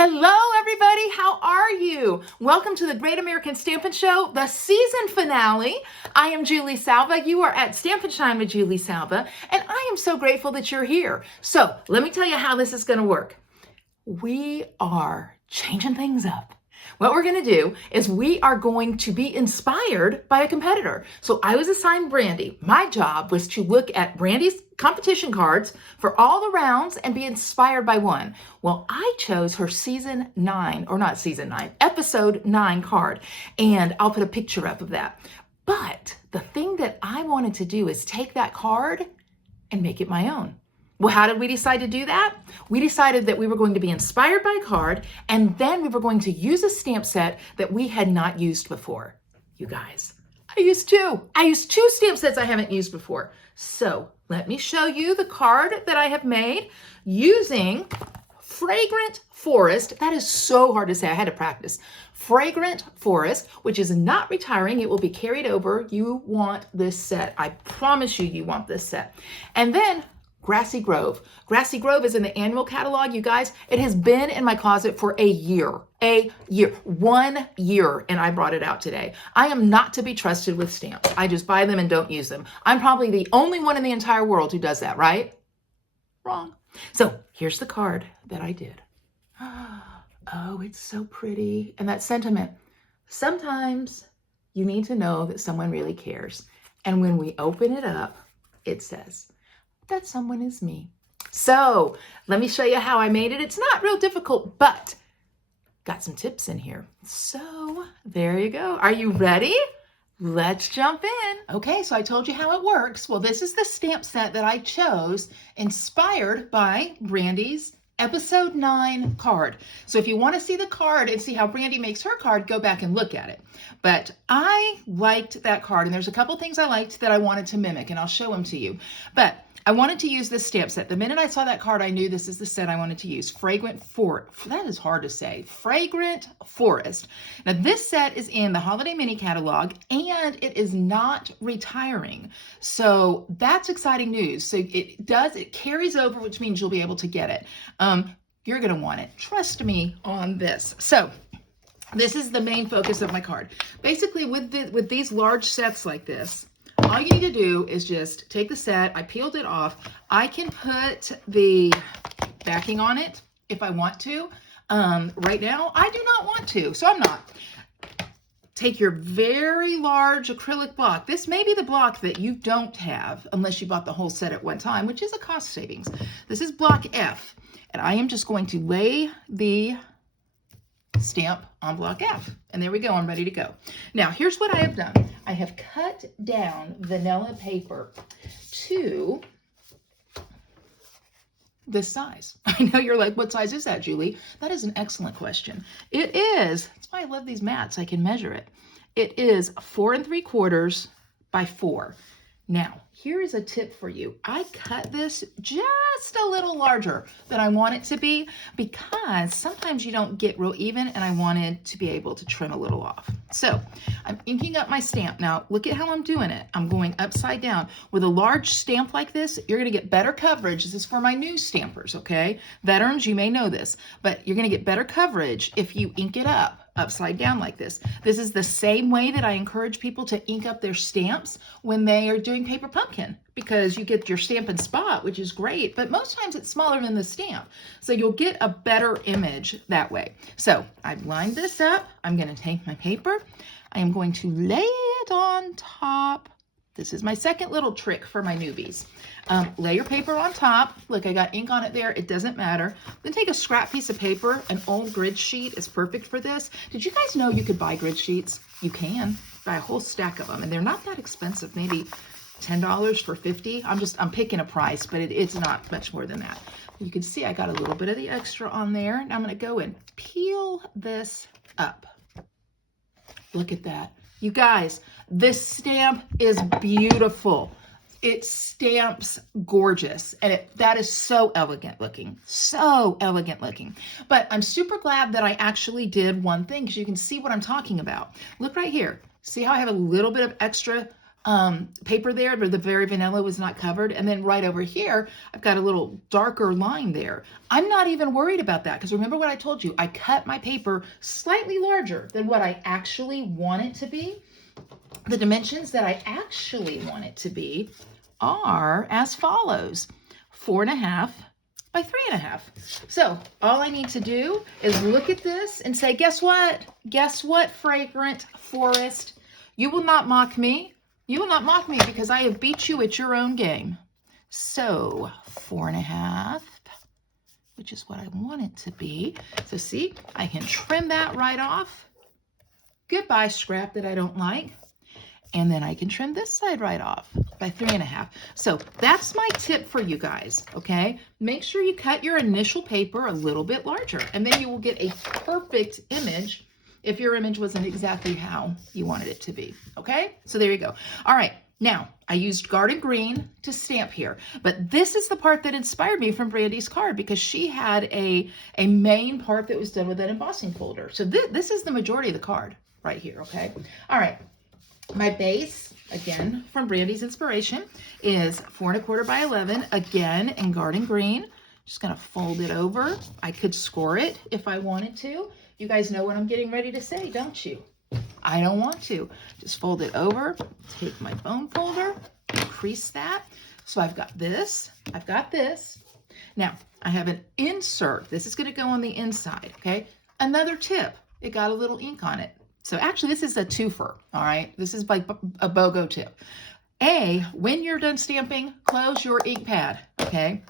Hello, everybody. How are you? Welcome to the Great American Stampin' Show, the season finale. I am Julie Salva. You are at Stampin' Shine with Julie Salva, and I am so grateful that you're here. So let me tell you how this is going to work. We are changing things up. What we're going to do is we are going to be inspired by a competitor. So I was assigned Brandi. My job was to look at Brandi's competition cards for all the rounds and be inspired by one. Well, I chose her episode 9 card, and I'll put a picture up of that. But the thing that I wanted to do is take that card and make it my own. Well, how did we decide to do that? We decided that we were going to be inspired by a card, and then we were going to use a stamp set that we had not used before. You guys, I used two stamp sets I haven't used before. So let me show you the card that I have made using Fragrant Forest. That is so hard to say. I had to practice. Fragrant Forest, which is not retiring. It will be carried over. You want this set. I promise you, you want this set. And then Grassy Grove. Grassy Grove is in the annual catalog, you guys. It has been in my closet for a year, 1 year, and I brought it out today. I am not to be trusted with stamps. I just buy them and don't use them. I'm probably the only one in the entire world who does that, right? Wrong. So here's the card that I did. Oh, it's so pretty. And that sentiment. Sometimes you need to know that someone really cares. And when we open it up, it says, that someone is me. So let me show you how I made it. It's not real difficult, but got some tips in here. So there you go. Are you ready? Let's jump in. Okay, so I told you how it works. Well, this is the stamp set that I chose, inspired by Brandi's episode 9 card. So if you want to see the card and see how Brandi makes her card, go back and look at it. But I liked that card, and there's a couple things I liked that I wanted to mimic, and I'll show them to you. But I wanted to use this stamp set. The minute I saw that card, I knew this is the set I wanted to use. Fragrant Forest. That is hard to say. Fragrant Forest. Now, this set is in the Holiday Mini Catalog, and it is not retiring. So that's exciting news. So it carries over, which means you'll be able to get it. You're going to want it. Trust me on this. So this is the main focus of my card. Basically, with these large sets like this, all you need to do is just take the set. I peeled it off. I can put the backing on it if I want to. Right now, I do not want to, so I'm not. Take your very large acrylic block. This may be the block that you don't have unless you bought the whole set at one time, which is a cost savings. This is block F, and I am just going to lay the stamp on block F. And there we go, I'm ready to go. Now, here's what I have done. I have cut down vanilla paper to this size. I know you're like, what size is that, Julie? That is an excellent question. It is, that's why I love these mats, I can measure it. It is 4 3/4 by 4. Now, here is a tip for you. I cut this just a little larger than I want it to be because sometimes you don't get real even, and I wanted to be able to trim a little off. So I'm inking up my stamp. Now, look at how I'm doing it. I'm going upside down. With a large stamp like this, you're going to get better coverage. This is for my new stampers, okay? Veterans, you may know this, but you're going to get better coverage if you ink it up upside down like this. This is the same way that I encourage people to ink up their stamps when they are doing paper pumpkin, because you get your Stampin' Spot, which is great, but most times it's smaller than the stamp. So you'll get a better image that way. So I've lined this up. I'm going to take my paper. I am going to lay it on top. This is my second little trick for my newbies. Lay your paper on top. Look, I got ink on it there. It doesn't matter. Then take a scrap piece of paper. An old grid sheet is perfect for this. Did you guys know you could buy grid sheets? You can buy a whole stack of them, and they're not that expensive. Maybe $10 for 50. I'm picking a price, but it's not much more than that. You can see I got a little bit of the extra on there. Now I'm going to go and peel this up. Look at that. You guys, this stamp is beautiful. It stamps gorgeous, and that is so elegant looking, But I'm super glad that I actually did one thing, because you can see what I'm talking about. Look right here. See how I have a little bit of extra paper there, but the very vanilla was not covered. And then right over here, I've got a little darker line there. I'm not even worried about that because remember what I told you, I cut my paper slightly larger than what I actually want it to be. The dimensions that I actually want it to be are as follows: 4.5 by 3.5. So all I need to do is look at this and say, guess what? Guess what, Fragrant Forest? You will not mock me. You will not mock me because I have beat you at your own game. So 4.5, which is what I want it to be. So see, I can trim that right off. Goodbye, scrap that I don't like. And then I can trim this side right off by 3.5. So that's my tip for you guys, okay? Make sure you cut your initial paper a little bit larger, and then you will get a perfect image if your image wasn't exactly how you wanted it to be, okay? So there you go. All right, now I used garden green to stamp here, but this is the part that inspired me from Brandi's card because she had a main part that was done with an embossing folder. So this is the majority of the card right here, okay? All right. My base, again, from Brandi's inspiration, is 4.25 by 11, again, in garden green. Just gonna fold it over. I could score it if I wanted to. You guys know what I'm getting ready to say, don't you? I don't want to. Just fold it over, take my bone folder, crease that. So I've got this, I've got this. Now, I have an insert. This is gonna go on the inside, okay? Another tip, it got a little ink on it. So actually, this is a twofer, all right? This is like a BOGO tip. When you're done stamping, close your ink pad, okay?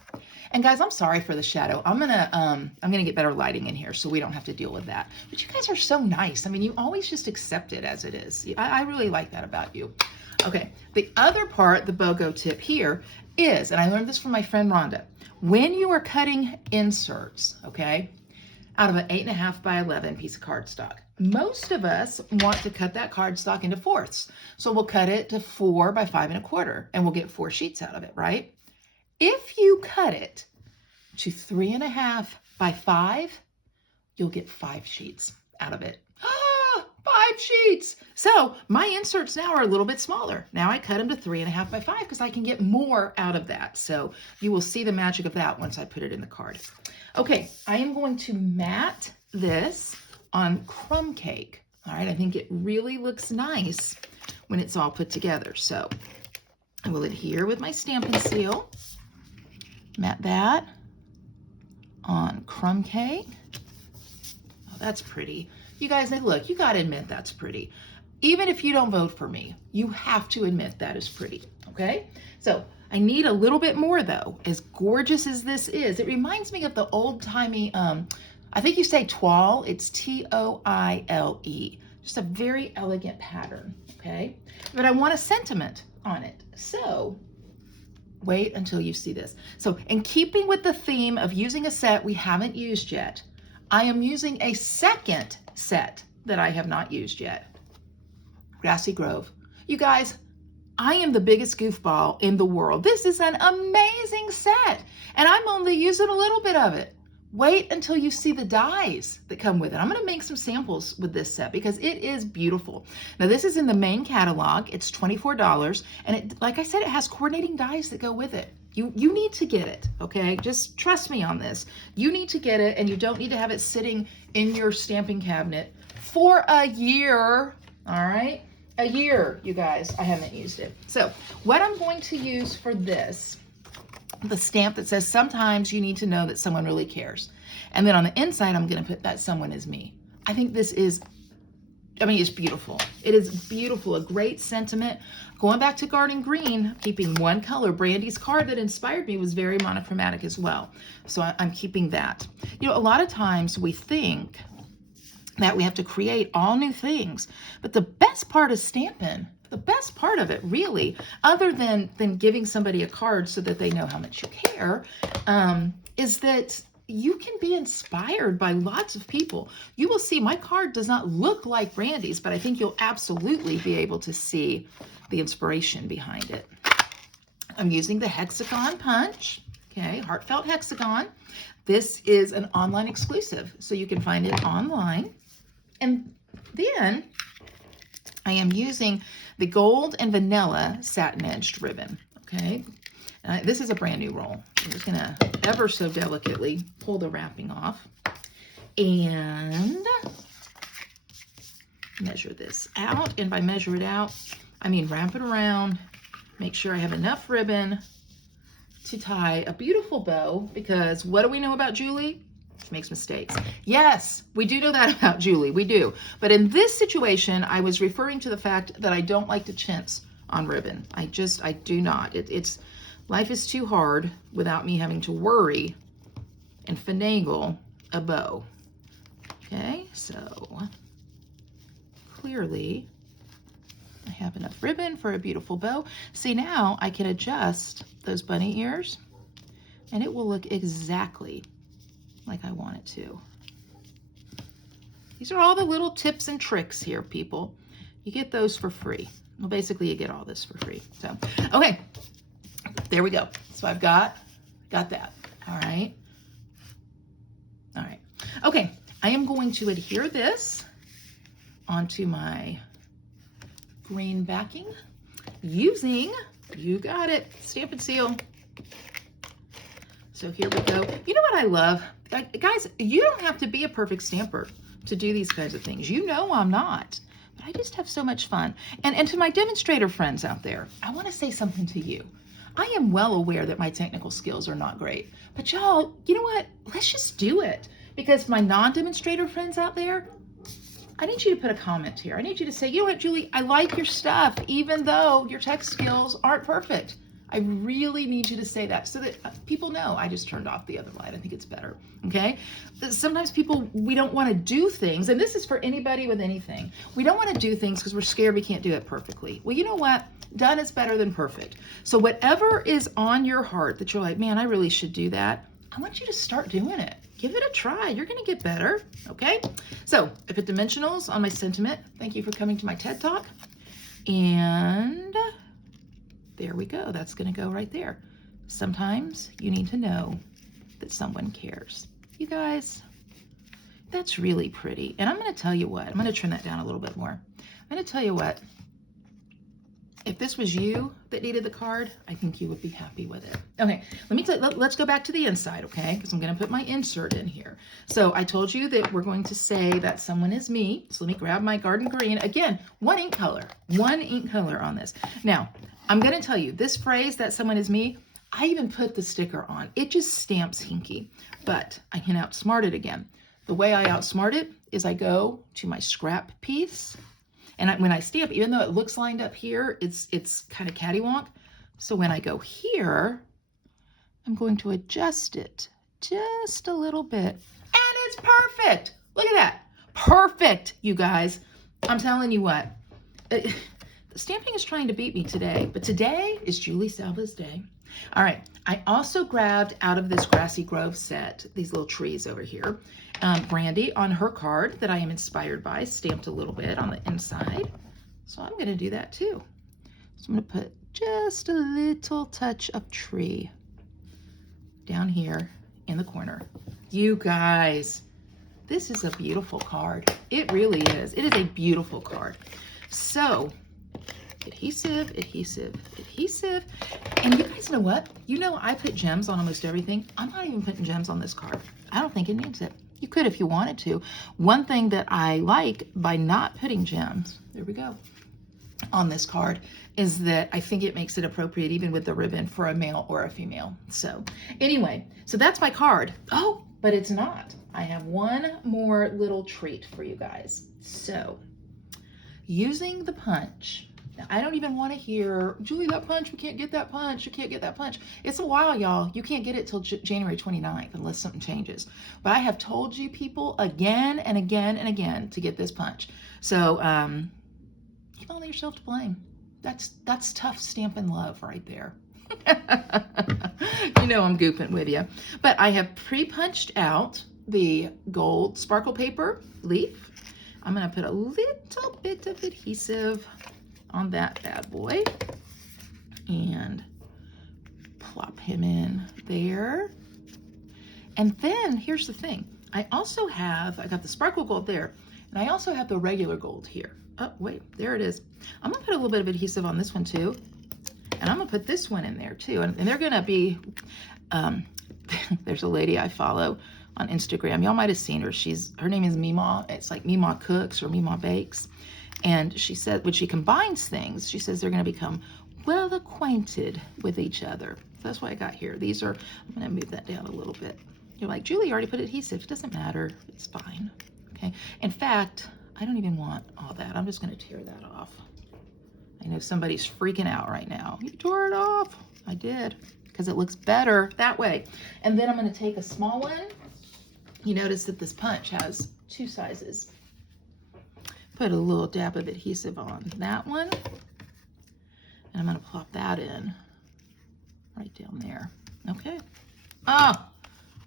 And guys, I'm sorry for the shadow. I'm gonna get better lighting in here so we don't have to deal with that. But you guys are so nice. I mean, you always just accept it as it is. I really like that about you. Okay, the other part, the BOGO tip here is, and I learned this from my friend Rhonda, when you are cutting inserts, okay, out of an 8.5 by 11 piece of cardstock, most of us want to cut that cardstock into fourths. So we'll cut it to 4 by 5.25 and we'll get 4 sheets out of it, right? If you cut it to 3.5 by 5, you'll get 5 sheets out of it. 5 sheets. So my inserts now are a little bit smaller. Now I cut them to 3.5 by 5 because I can get more out of that. So you will see the magic of that once I put it in the card. Okay, I am going to mat this on crumb cake. All right, I think it really looks nice when it's all put together. So I will adhere with my Stampin' Seal, mat that on crumb cake. Oh, that's pretty. You guys, look, you gotta admit that's pretty. Even if you don't vote for me, you have to admit that is pretty, okay? So I need a little bit more though. As gorgeous as this is, it reminds me of the old-timey, I think you say toile, it's T-O-I-L-E. Just a very elegant pattern, okay? But I want a sentiment on it. So wait until you see this. So in keeping with the theme of using a set we haven't used yet, I am using a second set that I have not used yet. Grassy Grove. You guys, I am the biggest goofball in the world. This is an amazing set, and I'm only using a little bit of it. Wait until you see the dies that come with it. I'm gonna make some samples with this set because it is beautiful. Now this is in the main catalog. It's $24, and it, like I said, it has coordinating dies that go with it. You need to get it, okay? Just trust me on this. You need to get it, and you don't need to have it sitting in your stamping cabinet for a year, all right? A year, you guys. I haven't used it. So what I'm going to use for this, the stamp that says, sometimes you need to know that someone really cares. And then on the inside, I'm gonna put that someone is me. I think this is, I mean, it's beautiful. It is beautiful, a great sentiment. Going back to garden green, keeping one color. Brandi's card that inspired me was very monochromatic as well. So I'm keeping that. You know, a lot of times we think that we have to create all new things, but the best part of stamping, the best part of it really, other than giving somebody a card so that they know how much you care, is that you can be inspired by lots of people. You will see my card does not look like Brandi's, but I think you'll absolutely be able to see the inspiration behind it. I'm using the hexagon punch, okay, heartfelt hexagon. This is an online exclusive, so you can find it online. And then I am using the gold and vanilla satin edged ribbon, okay? This is a brand new roll. I'm just gonna ever so delicately pull the wrapping off and measure this out. And by measure it out, I mean wrap it around, make sure I have enough ribbon to tie a beautiful bow, because what do we know about Julie? She makes mistakes. Yes, we do know that about Julie, we do. But in this situation, I was referring to the fact that I don't like to chintz on ribbon. I do not. Life is too hard without me having to worry and finagle a bow. Okay, so clearly I have enough ribbon for a beautiful bow. See, now I can adjust those bunny ears and it will look exactly like I want it to. These are all the little tips and tricks here, people. You get those for free. Well, basically you get all this for free. So, okay, there we go. So I've got that, all right? All right, okay, I am going to adhere this onto my green backing using, you got it, Stampin' Seal. So here we go. You know what I love? Guys, you don't have to be a perfect stamper to do these kinds of things. You know I'm not, but I just have so much fun. And to my demonstrator friends out there, I want to say something to you. I am well aware that my technical skills are not great, but y'all, you know what? Let's just do it. Because my non-demonstrator friends out there, I need you to put a comment here. I need you to say, you know what, Julie, I like your stuff, even though your tech skills aren't perfect. I really need you to say that so that people know. I just turned off the other light. I think it's better, okay? Sometimes people, we don't want to do things, and this is for anybody with anything. We don't want to do things because we're scared we can't do it perfectly. Well, you know what? Done is better than perfect. So whatever is on your heart that you're like, man, I really should do that, I want you to start doing it. Give it a try. You're going to get better, okay? So I put dimensionals on my sentiment. Thank you for coming to my TED Talk. And there we go. That's going to go right there. Sometimes you need to know that someone cares. You guys, that's really pretty. And I'm going to tell you what. I'm going to trim that down a little bit more. I'm going to tell you what. If this was you that needed the card, I think you would be happy with it. Okay, let's go back to the inside, okay? Because I'm going to put my insert in here. So I told you that we're going to say that someone is me. So let me grab my garden green. Again, one ink color on this. Now, I'm going to tell you, this phrase, that someone is me, I even put the sticker on. It just stamps hinky, but I can outsmart it again. The way I outsmart it is I go to my scrap piece, and when I stamp, even though it looks lined up here, it's kind of cattywonk. So when I go here, I'm going to adjust it just a little bit, and it's perfect. Look at that. Perfect, you guys. I'm telling you what. The stamping is trying to beat me today, but today is Julie Salva's day. All right, I also grabbed out of this Grassy Grove set, these little trees over here, Brandi on her card that I am inspired by, stamped a little bit on the inside. So I'm gonna do that too. So I'm gonna put just a little touch of tree down here in the corner. You guys, this is a beautiful card. It really is. It is a beautiful card. So, adhesive, adhesive, adhesive. And you guys know what? You know I put gems on almost everything. I'm not even putting gems on this card. I don't think it needs it. You could if you wanted to. One thing that I like by not putting gems, there we go, on this card, is that I think it makes it appropriate even with the ribbon for a male or a female. So anyway, so that's my card. Oh, but it's not. I have one more little treat for you guys. So using the punch, now, I don't even want to hear, Julie, that punch, we can't get that punch, you can't get that punch. It's a while, y'all. You can't get it till January 29th unless something changes. But I have told you people again and again and again to get this punch. So you've only yourself to blame. That's tough Stampin' Love right there. You know I'm goofing with you. But I have pre-punched out the gold sparkle paper leaf. I'm going to put a little bit of adhesive on that bad boy and plop him in there. And then here's the thing. I got the sparkle gold there, And I also have the regular gold here. Oh, wait, there it is. I'm gonna put a little bit of adhesive on this one too. And I'm gonna put this one in there too. And they're gonna be, there's a lady I follow on Instagram. Y'all might have seen her. Her name is Mima. It's like Mima Cooks or Mima Bakes. And she said when she combines things, she says they're gonna become well acquainted with each other. So that's what I got here. These are, I'm gonna move that down a little bit. You're like, Julie, you already put adhesive. It doesn't matter, it's fine. Okay, in fact, I don't even want all that. I'm just gonna tear that off. I know somebody's freaking out right now. You tore it off. I did, because it looks better that way. And then I'm gonna take a small one. You notice that this punch has 2 sizes. Put a little dab of adhesive on that one. And I'm gonna plop that in right down there. Okay. Oh,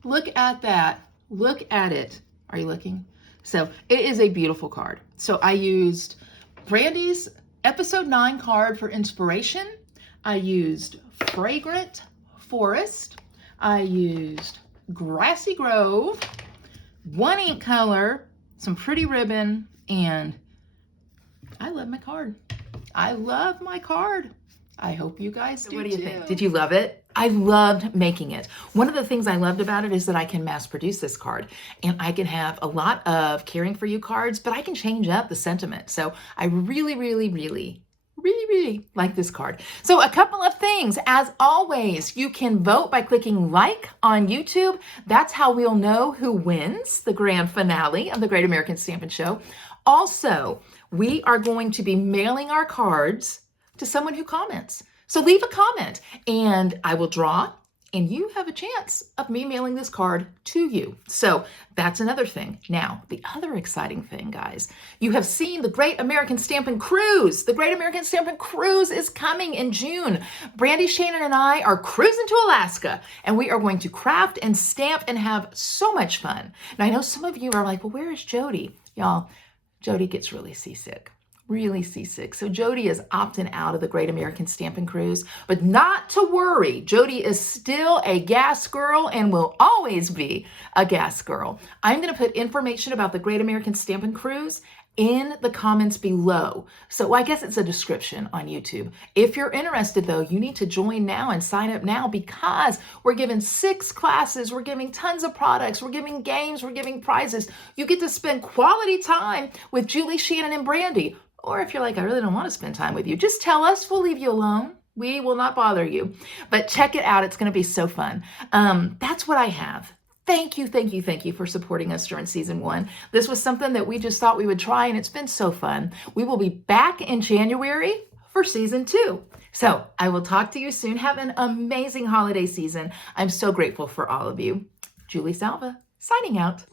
look at that. Look at it. Are you looking? So it is a beautiful card. So I used Brandi's episode 9 card for inspiration. I used Fragrant Forest. I used Grassy Grove, 1 ink color, some pretty ribbon, and I love my card. I love my card. I hope you guys do. What do you think? Did you love it? I loved making it. One of the things I loved about it is that I can mass produce this card, and I can have a lot of caring for you cards, but I can change up the sentiment. So I really like this card. So a couple of things. As always, you can vote by clicking like on YouTube. That's how we'll know who wins the grand finale of the Great American Stampin' Show. Also, we are going to be mailing our cards to someone who comments. So leave a comment and I will draw, and you have a chance of me mailing this card to you. So that's another thing. Now, the other exciting thing, guys, you have seen the Great American Stampin' Cruise. The Great American Stampin' Cruise is coming in June. Brandi, Shannon, and I are cruising to Alaska, and we are going to craft and stamp and have so much fun. Now, I know some of you are like, well, where is Jody? Y'all, Jody gets really seasick. So Jody is opting out of the Great American Stampin' Cruise, but not to worry. Jody is still a gas girl and will always be a gas girl. I'm going to put information about the Great American Stampin' Cruise in the comments below. So I guess it's a description on YouTube. If you're interested though, you need to join now and sign up now, because we're giving 6 classes, we're giving tons of products, we're giving games, we're giving prizes. You get to spend quality time with Julie, Shannon, and Brandi. Or if you're like, I really don't want to spend time with you, just tell us, we'll leave you alone. We will not bother you. But check it out. It's going to be so fun. That's what I have. Thank you for supporting us during season 1. This was something that we just thought we would try, and it's been so fun. We will be back in January for season 2. So I will talk to you soon. Have an amazing holiday season. I'm so grateful for all of you. Julie Salva, signing out.